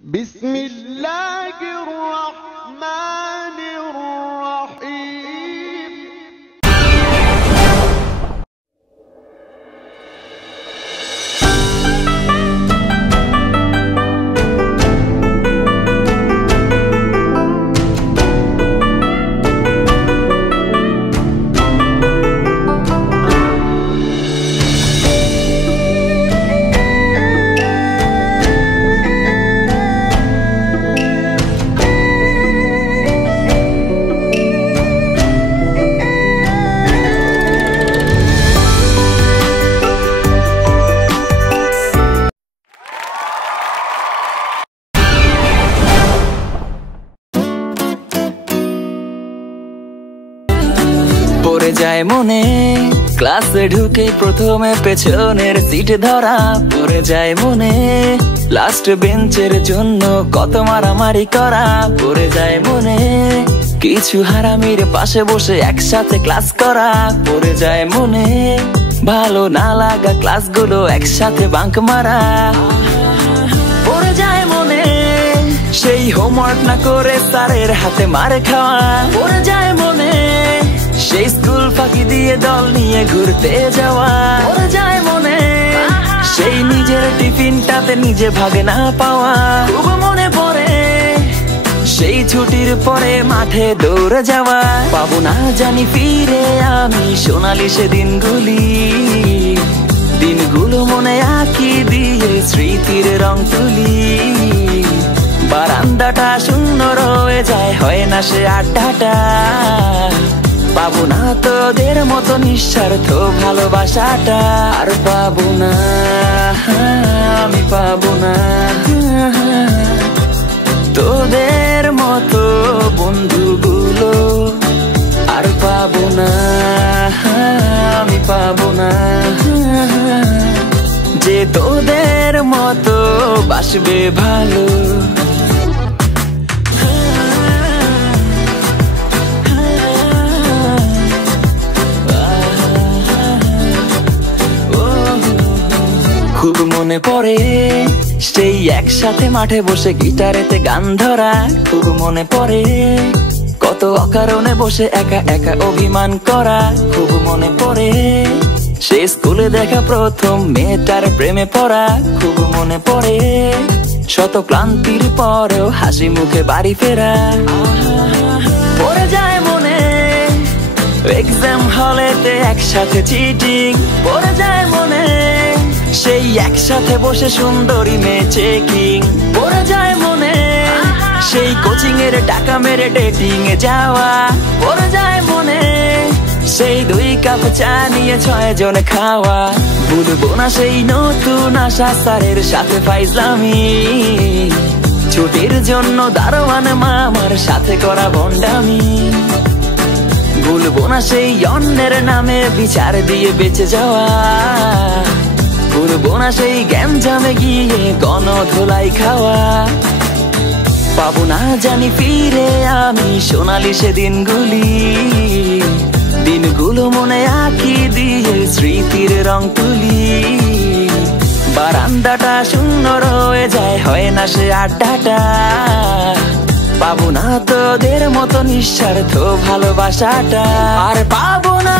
بسم الله الرحمن الرحيم পড়ে যায় মনে ক্লাসে ঢুকে প্রথমে পেছনের সিট ধরা, পড়ে যায় মনে লাস্ট বেঞ্চের জন্য কত মারামারি করা, পড়ে যায় মনে কিছু হারামির পাশে বসে একসাথে ক্লাস করা, পড়ে যায় মনে ভালো না লাগা ক্লাসগুলো একসাথে বাঙ্ক মারা, পড়ে যায় মনে সেই হোমওয়ার্ক না করে স্যারের হাতে মার খাওয়া, পড়ে যায় মনে সেই স্কুল ফাঁকি দিয়ে দল নিয়ে ঘুরতে যাওয়া, পড়ে যায় মনে সেই নিজের টিফিনটাতে নিজে ভাগে না পাওয়া, খুব মনে পড়ে সেই ছুটির পরে মাঠে দৌড়ে যাওয়া, পাবো না জানি ফিরে আমি সোনালি সে দিনগুলো মনে আঁকি দিয়ে স্মৃতির রং তুলি, বারান্দাটা শূন্য রয়ে যায় হয় না সে আড্ডাটা, পাবো না তোদের মতো নিঃস্বার্থ ভালোবাসাটা, আর পাবো না আমি পাবো না তোদের মতো বন্ধুগুলো, আর পাবো না আমি পাবো না যে তোদের মতো বাসবে ভালো। খুব মনে পড়ে সেই একসাথে মাঠে বসে গিটারেতে গান ধরা, খুব মনে পড়ে কত অকারণে বসে একা একা অভিমান করা, খুব মনে পড়ে সেই স্কুলে দেখা প্রথম মেয়েটার প্রেমে পড়া, খুব মনে পড়ে শত ক্লান্তির পরেও হাসি মুখে বাড়ি ফেরা, পড়ে যায় মনে এক্সাম হলেতে একসাথে চিটিং, পড়ে যায় মনে সেই একসাথে বসে সুন্দরী মেয়ে চেকিং, পড়ে যায় মনে সেই কোচিং এর টাকা মেরে ডেটিং এ যাওয়া, পড়ে যায় মনে সেই 2 কাপ চা নিয়ে 6 জনে খাওয়া, ভুলবো না সেই নতুন আসা স্যারের সাথে ফাইজলামি, ছুটির জন্য দারোয়ান মামার সাথে করা ভণ্ডামি, ভুলবো না সেই অন্যের নামে বিচার দিয়ে বেঁচে যাওয়া, ভুলবো না সেই গ্যাঞ্জামে গিয়ে গণধোলাই খাওয়া, পাবো না জানি ফিরে আমি সোনালি সে দিনগুলো মনে আঁকি দিয়ে স্মৃতির রং তুলি, বারান্দাটা শূন্য রয়ে যায় হয় না সে আড্ডাটা, পাবো না তোদের মতো নিঃস্বার্থ ভালোবাসাটা, আর পাবো না।